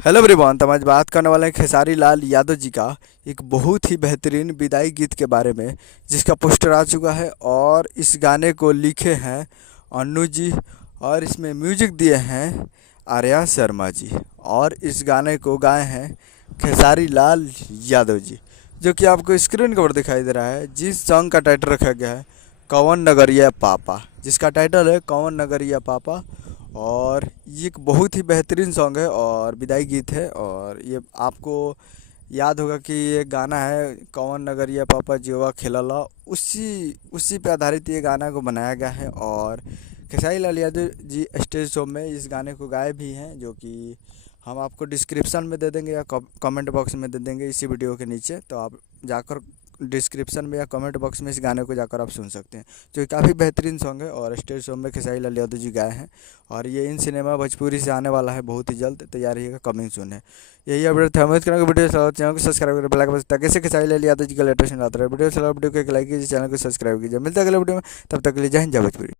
Hello everyone, तो हम आज बात करने वाले हैं खेसारी लाल यादव जी का एक बहुत ही बेहतरीन विदाई गीत के बारे में, जिसका पोस्टर आ चुका है। और इस गाने को लिखे हैं अन्नू जी, और इसमें म्यूजिक दिए हैं आर्या शर्मा जी। और इस गाने को गाए हैं खेसारी लाल यादव जी, जो कि आपको स्क्रीन के ऊपर दिखाई दे रहा है। जिस सॉन्ग का टाइटल रखा गया है कौन नगरिया पापा, जिसका टाइटल है कौन नगरिया पापा। और ये एक बहुत ही बेहतरीन सॉन्ग है और विदाई गीत है। और ये आपको याद होगा कि ये गाना है कौन नगरिया पापा जीवा खिलला, उसी उसी पे आधारित ये गाना को बनाया गया है। और खेसारी लाल यादव जी स्टेज शो में इस गाने को गाए भी हैं, जो कि हम आपको डिस्क्रिप्शन में दे देंगे या कमेंट बॉक्स में दे देंगे इसी वीडियो के नीचे। तो आप जाकर डिस्क्रिप्शन में या कमेंट बॉक्स में इस गाने को जाकर आप सुन सकते हैं, जो काफ़ी बेहतरीन सॉन्ग है। और स्टेज शो में खेसारी लाल यादव जी गाए हैं। और ये इन सिनेमा भोजपुरी से आने वाला है बहुत ही जल्द, तैयार रहिएगा, कमिंग सून है। यही अपडेट था। उम्मीद करेंगे वीडियो चैनल को सब्सक्राइब करें, बेल आइकन ताकि से खेसारी लाल यादव जी का लेटेस्ट आता रहे। वीडियो को एक लाइक कीजिए, चैनल को सब्सक्राइब कीजिए। मिलता है अगले वीडियो में, तब तक के लिए जय हिंद, जय भोजपुरी।